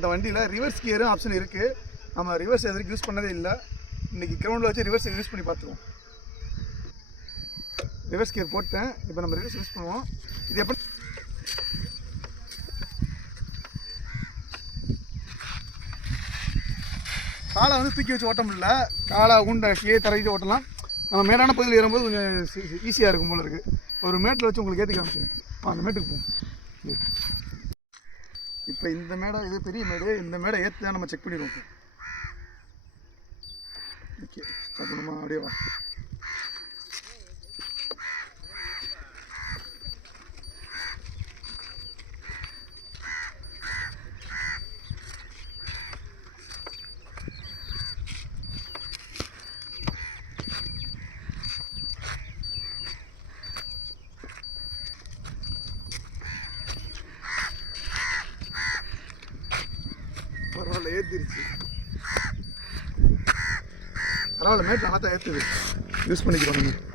இந்த வண்டியில் reverse கியரும் option இருக்குது. நம்ம ரிவர்ஸ் எதுக்கு யூஸ் பண்ணதே இல்லை. இன்றைக்கி கிரவுண்டில் வச்சு ரிவர்ஸ் யூஸ் பண்ணி பார்த்துருவோம். ரிவர்ஸ் கியர் போட்டேன். இப்போ நம்ம ரிவர்ஸ் யூஸ் பண்ணுவோம். இது எப்படி காலை வந்து தூக்கி வச்சு ஓட்ட முடியல. காலை உண்டை கீழே தரையிட்டு ஓட்டலாம். நம்ம மேடான பகுதியில் ஏறும்போது கொஞ்சம் ஈஸியாக இருக்கும் போல இருக்குது. ஒரு மேட்டில் வச்சு உங்களுக்கு ஏற்றி காமிச்சேன். அந்த மேட்டுக்கு போவோம். இப்போ இந்த மேடை இது பெரிய மேடு. இந்த மேடை ஏற்றி தான் நம்ம செக் பண்ணிடுவோம். ஓகே ஸ்டார்ட் பண்ணுமா? அப்படியே வா. பரவாயில்ல, ஏற்றிருச்சு. பரவாயில்ல, மேட் நல்லா தான் ஏற்றுது. யூஸ் பண்ணிக்கிறோம் நம்ம.